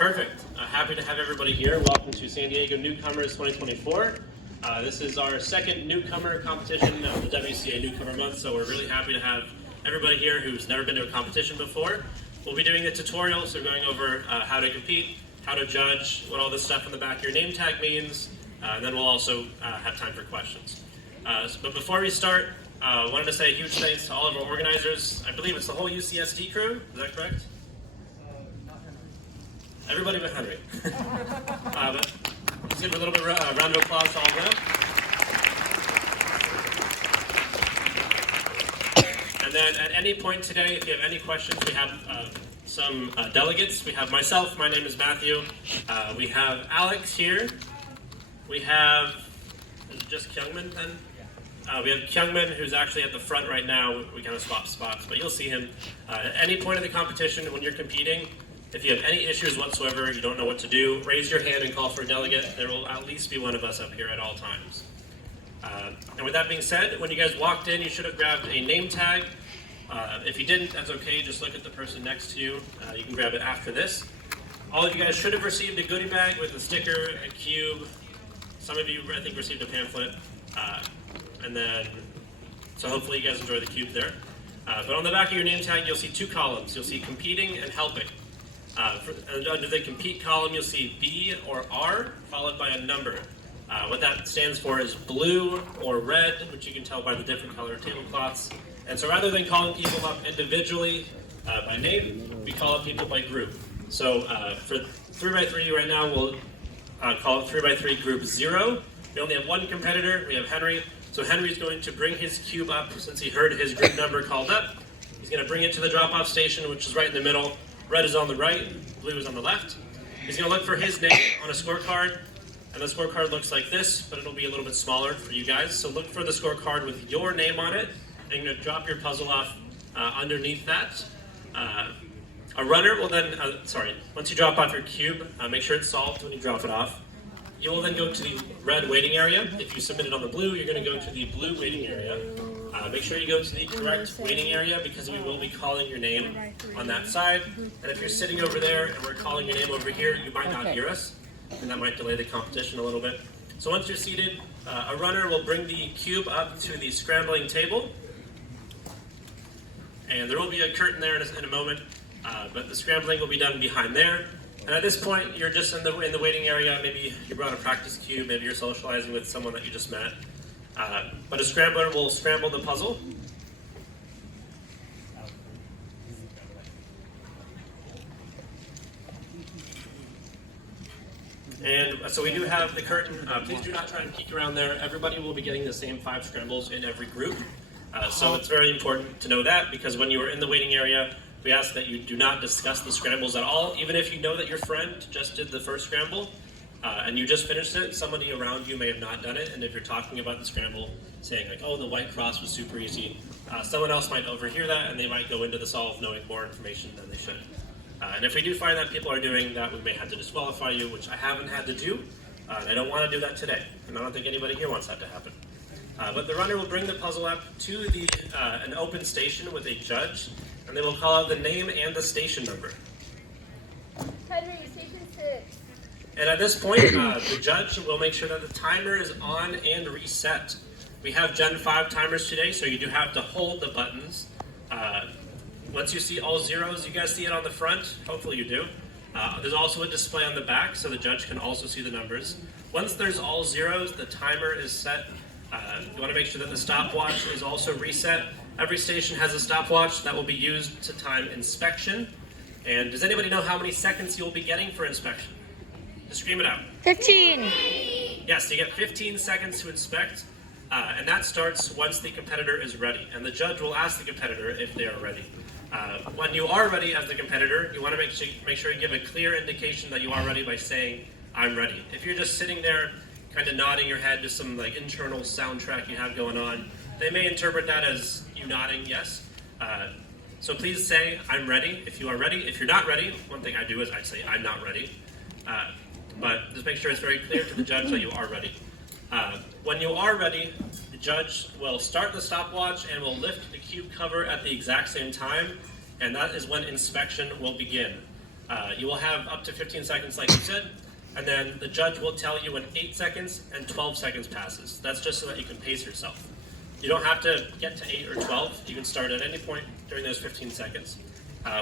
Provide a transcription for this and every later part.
Perfect. Happy to have everybody here. Welcome to San Diego Newcomers 2024. This is our second newcomer competition of the WCA Newcomer Month, so we're really happy to have everybody here who's never been to a competition before. We'll be doing a tutorial, so going over how to compete, how to judge, what all this stuff in the back of your name tag means, and then we'll also have time for questions. But before we start, I wanted to say a huge thanks to all of our organizers. I believe it's the whole UCSD crew, is that correct? Everybody but Henry. But let's give a little bit of round of applause to all of them. And then at any point today, if you have any questions, we have some delegates. We have myself, my name is Matthew. We have Alex here. We have, is it just Kyungmin then? We have Kyungmin, who's actually at the front right now. We kind of swap spots, but you'll see him. At any point of the competition when you're competing, if you have any issues whatsoever, you don't know what to do, raise your hand and call for a delegate. There will at least be one of us up here at all times. And with that being said, when you guys walked in, you should have grabbed a name tag. If you didn't, that's okay. Just look at the person next to you. You can grab it after this. All of you guys should have received a goodie bag with a sticker, a cube. Some of you, I think, received a pamphlet. And then, so hopefully you guys enjoy the cube there. But on the back of your name tag, you'll see two columns. You'll see competing and helping. Under the compete column, you'll see B or R followed by a number. What that stands for is blue or red, which you can tell by the different color tablecloths. And so rather than calling people up individually by name, we call up people by group. So for 3x3 right now, we'll call it 3x3 group 0. We only have one competitor, we have Henry. So Henry's going to bring his cube up since he heard his group number called up. He's going to bring it to the drop-off station, which is right in the middle. Red is on the right, blue is on the left. He's going to look for his name on a scorecard, and the scorecard looks like this, but it'll be a little bit smaller for you guys. So look for the scorecard with your name on it, and you're going to drop your puzzle off underneath that. A runner will then, once you drop off your cube, make sure it's solved when you drop it off. You will then go to the red waiting area. If you submitted on the blue, you're going to go to the blue waiting area. Make sure you go to the correct waiting area because we will be calling your name on that side. And if you're sitting over there and we're calling your name over here, you might not hear us, and that might delay the competition a little bit. So once you're seated, a runner will bring the cube up to the scrambling table. And there will be a curtain there in a moment, but the scrambling will be done behind there. And at this point, you're just in the waiting area. Maybe you brought a practice cube, maybe you're socializing with someone that you just met. But a scrambler will scramble the puzzle. And so we do have the curtain. Please do not try and peek around there. Everybody will be getting the same 5 scrambles in every group. So it's very important to know that because when you are in the waiting area, we ask that you do not discuss the scrambles at all, even if you know that your friend just did the first scramble. And you just finished it, somebody around you may have not done it, and if you're talking about the scramble, saying like, oh, the white cross was super easy, someone else might overhear that, and they might go into the solve knowing more information than they should. And if we do find that people are doing that, we may have to disqualify you, which I haven't had to do, and I don't want to do that today, and I don't think anybody here wants that to happen. But the runner will bring the puzzle up to an open station with a judge, and they will call out the name and the station number. Henry, station 6. And at this point, the judge will make sure that the timer is on and reset. We have Gen 5 timers today, so you do have to hold the buttons. Once you see all zeros, you guys see it on the front? Hopefully you do. There's also a display on the back, so the judge can also see the numbers. Once there's all zeros, the timer is set. You want to make sure that the stopwatch is also reset. Every station has a stopwatch that will be used to time inspection. And does anybody know how many seconds you'll be getting for inspection? Just scream it out. 15. Yes, you get 15 seconds to inspect, and that starts once the competitor is ready. And the judge will ask the competitor if they are ready. When you are ready as the competitor, you want to make sure you give a clear indication that you are ready by saying, I'm ready. If you're just sitting there kind of nodding your head to some like internal soundtrack you have going on, they may interpret that as you nodding yes. So please say, I'm ready, if you are ready. If you're not ready, one thing I do is I say, I'm not ready. But just make sure it's very clear to the judge that you are ready. When you are ready, the judge will start the stopwatch and will lift the cube cover at the exact same time, and that is when inspection will begin. You will have up to 15 seconds, like you said, and then the judge will tell you when 8 seconds and 12 seconds passes. That's just so that you can pace yourself. You don't have to get to 8 or 12. You can start at any point during those 15 seconds.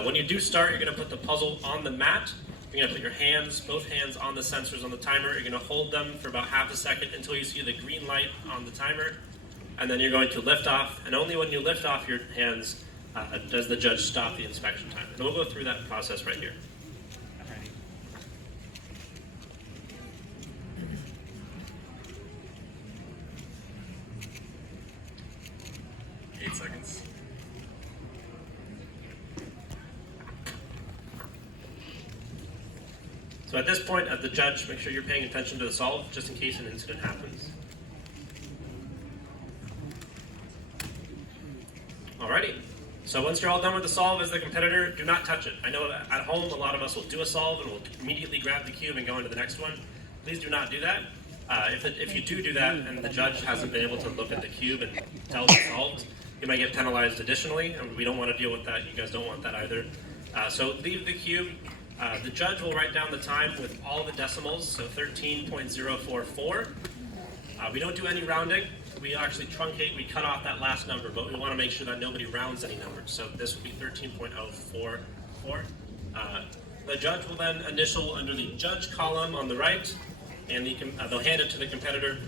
When you do start, you're going to put the puzzle on the mat. You're going to put your hands, both hands, on the sensors on the timer. You're going to hold them for about half a second until you see the green light on the timer. And then you're going to lift off. And only when you lift off your hands does the judge stop the inspection time. And we'll go through that process right here. 8 seconds. So at this point, as the judge, make sure you're paying attention to the solve, just in case an incident happens. Alrighty. So once you're all done with the solve as the competitor, do not touch it. I know at home a lot of us will do a solve and will immediately grab the cube and go into the next one. Please do not do that. If you do that and the judge hasn't been able to look at the cube and tell it's solved, you might get penalized additionally, and we don't want to deal with that. You guys don't want that either. So leave the cube. The judge will write down the time with all the decimals, so 13.044. We don't do any rounding. We actually truncate, we cut off that last number, but we want to make sure that nobody rounds any numbers. So this would be 13.044. The judge will then initial under the judge column on the right, and they'll hand it to the competitor.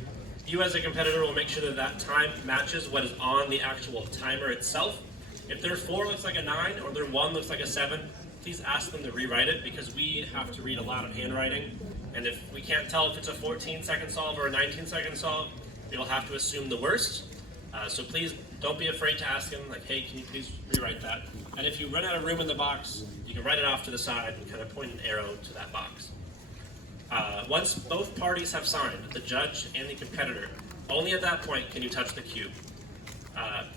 You as a competitor will make sure that that time matches what is on the actual timer itself. If their 4 looks like a 9 or their 1 looks like a 7, please ask them to rewrite it, because we have to read a lot of handwriting. And if we can't tell if it's a 14-second solve or a 19-second solve, we'll have to assume the worst. So please don't be afraid to ask them, like, hey, can you please rewrite that? And if you run out of room in the box, you can write it off to the side and kind of point an arrow to that box. Once both parties have signed, the judge and the competitor, only at that point can you touch the cube.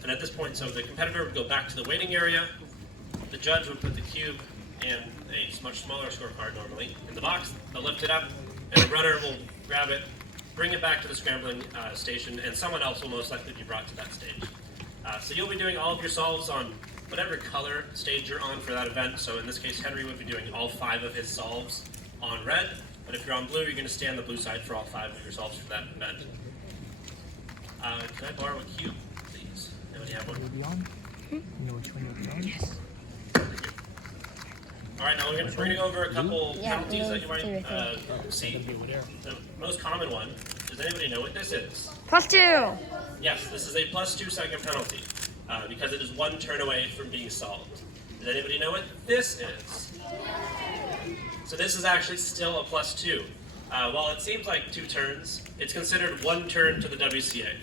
And at this point, so the competitor would go back to the waiting area, the judge would put the cube and a much smaller scorecard normally in the box, they'll lift it up, and the runner will grab it, bring it back to the scrambling station, and someone else will most likely be brought to that stage. So you'll be doing all of your solves on whatever color stage you're on for that event. So in this case, Henry would be doing all 5 of his solves on red, but if you're on blue, you're going to stay on the blue side for all 5 of your solves for that event. Can I borrow a cube, please? Anybody have one? You know which one you'll be on? Yes. All right, now we're going to go over a couple penalties that you might see. The most common one, does anybody know what this is? +2. Yes, this is a +2 second penalty because it is 1 turn away from being solved. Does anybody know what this is? So this is actually still a +2. While it seems like 2 turns, it's considered 1 turn to the WCA.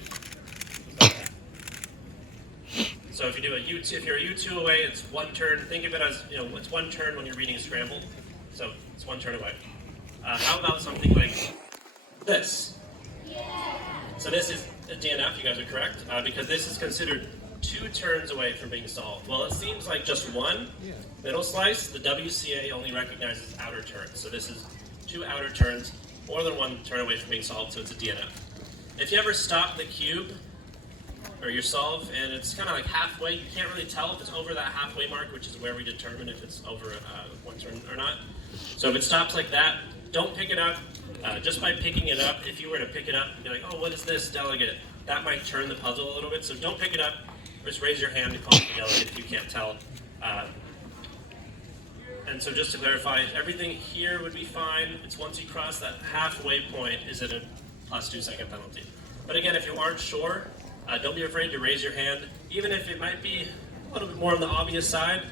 So if you do if you're a U2 away, it's 1 turn. Think of it as, it's 1 turn when you're reading a scramble. So it's 1 turn away. How about something like this? So this is a DNF, you guys are correct, because this is considered 2 turns away from being solved. Well, it seems like just 1 middle slice. The WCA only recognizes outer turns. So this is 2 outer turns, more than 1 turn away from being solved, so it's a DNF. If you ever stop the cube, or your solve, and it's kind of like halfway, you can't really tell if it's over that halfway mark, which is where we determine if it's over 1 turn or not. So if it stops like that, don't pick it up. Just by picking it up, if you were to pick it up and be like, oh, what is this, delegate? That might turn the puzzle a little bit, so don't pick it up. Just raise your hand and call it the delegate if you can't tell. And so just to clarify, everything here would be fine. It's once you cross that halfway point, is it a +2 second penalty. But again, if you aren't sure, don't be afraid to raise your hand. Even if it might be a little bit more on the obvious side,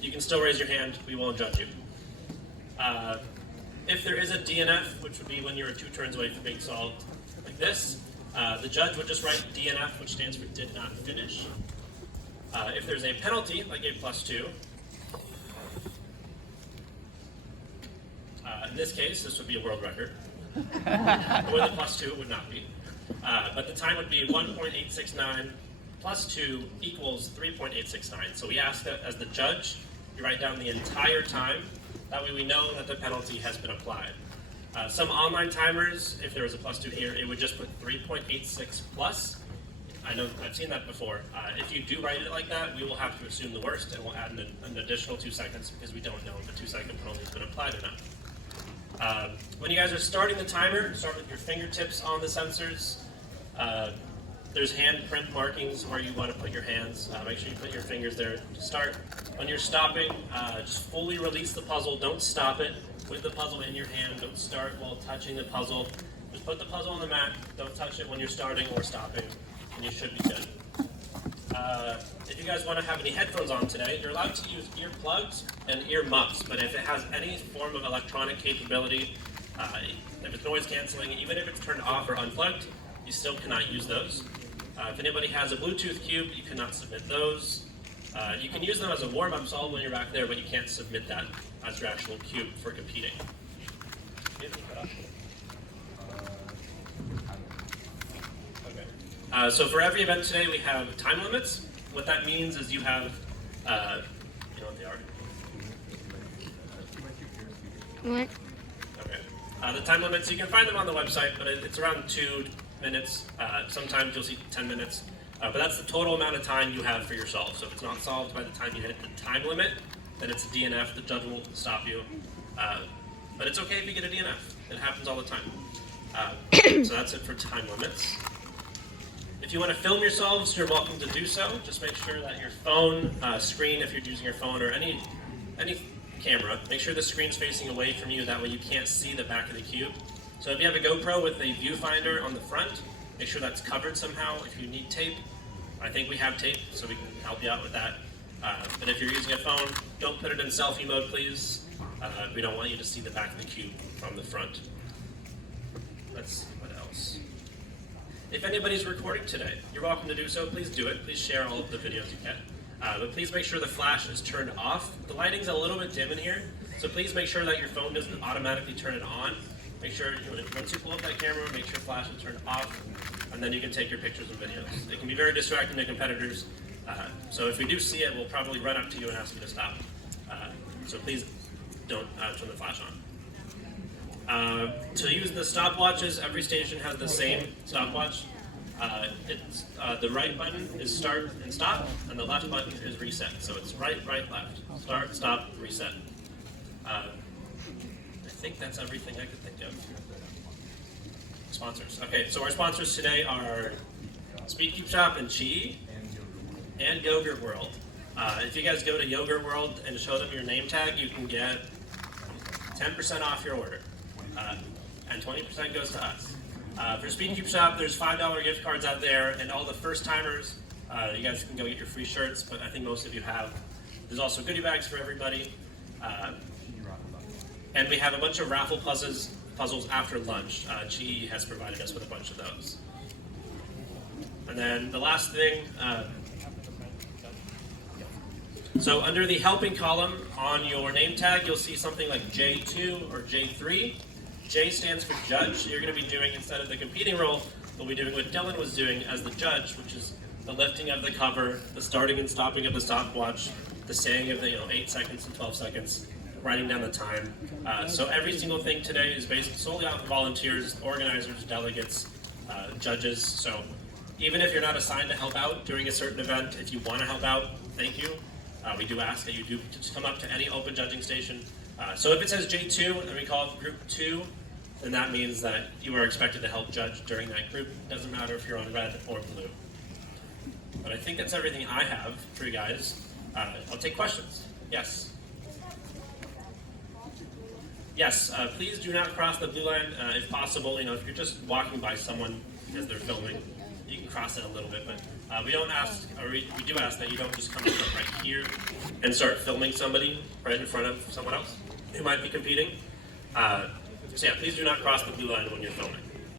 you can still raise your hand. We won't judge you. If there is a DNF, which would be when you're 2 turns away from being solved, like this, the judge would just write DNF, which stands for did not finish. If there's a penalty, like a +2, in this case, this would be a world record. With a +2, it would not be. But the time would be 1.869 +2 equals 3.869. So we ask that as the judge, you write down the entire time. That way we know that the penalty has been applied. Some online timers, if there was a +2 here, it would just put 3.86 plus. I know I've seen that before. If you do write it like that, we will have to assume the worst, and we'll add an additional 2 seconds because we don't know if the 2-second penalty has been applied or not. When you guys are starting the timer, start with your fingertips on the sensors. There's handprint markings where you want to put your hands. Make sure you put your fingers there to start. When you're stopping, just fully release the puzzle. Don't stop it with the puzzle in your hand. Don't start while touching the puzzle. Just put the puzzle on the mat. Don't touch it when you're starting or stopping, and you should be good. If you guys want to have any headphones on today, you're allowed to use earplugs and ear muffs, but if it has any form of electronic capability, if it's noise canceling, even if it's turned off or unplugged, you still cannot use those. If anybody has a Bluetooth cube, you cannot submit those. You can use them as a warm-up solve when you're back there, but you can't submit that as your actual cube for competing. Okay. So for every event today, we have time limits. What that means is you have, you know what they are? What? Okay. The time limits, you can find them on the website, but it's around 2 minutes. Sometimes you'll see 10 minutes. But that's the total amount of time you have for your solve. So if it's not solved by the time you hit the time limit, then it's a DNF. The judge will stop you. But it's okay if you get a DNF. It happens all the time. So that's it for time limits. If you want to film your solves, you're welcome to do so. Just make sure that your phone screen, if you're using your phone or any camera, make sure the screen's facing away from you. That way you can't see the back of the cube. So if you have a GoPro with a viewfinder on the front, make sure that's covered somehow. If you need tape, I think we have tape, so we can help you out with that. But if you're using a phone, don't put it in selfie mode, please. We don't want you to see the back of the cube from the front. Let's see, what else? If anybody's recording today, you're welcome to do so. Please do it. Please share all of the videos you can. But please make sure the flash is turned off. The lighting's a little bit dim in here, so please make sure that your phone doesn't automatically turn it on. Make sure, once you pull up that camera, make sure flash is turned off, and then you can take your pictures and videos. It can be very distracting to competitors, so if we do see it, we'll probably run up to you and ask you to stop. So please don't turn the flash on. To use the stopwatches, every station has the same stopwatch. The right button is start and stop, and the left button is reset. So it's right, left. Start, stop, reset. I think that's everything I could think of. Sponsors. Okay, so our sponsors today are Speedcube Shop and Chi and Yogurt World. If you guys go to Yogurt World and show them your name tag, you can get 10% off your order. And 20% goes to us. For Speedcube Shop, there's $5 gift cards out there, and all the first timers, you guys can go get your free shirts, but I think most of you have. There's also goodie bags for everybody. And we have a bunch of raffle puzzles after lunch. Chi has provided us with a bunch of those. And then the last thing, so under the helping column on your name tag, you'll see something like J2 or J3. J stands for judge. You're going to be doing, instead of the competing role, we'll be doing what Dylan was doing as the judge, which is the lifting of the cover, the starting and stopping of the stopwatch, the saying of the 8 seconds and 12 seconds, writing down the time. So every single thing today is based solely off of volunteers, organizers, delegates, judges. So even if you're not assigned to help out during a certain event, if you want to help out, thank you. We do ask that you do just come up to any open judging station. So if it says J2 and we call it group 2, then that means that you are expected to help judge during that group. It doesn't matter if you're on red or blue. But I think that's everything I have for you guys. I'll take questions. Yes? Yes, please do not cross the blue line if possible. If you're just walking by someone as they're filming, you can cross it a little bit, but we don't ask, or we do ask that you don't just come up right here and start filming somebody right in front of someone else who might be competing. So yeah, please do not cross the blue line when you're filming.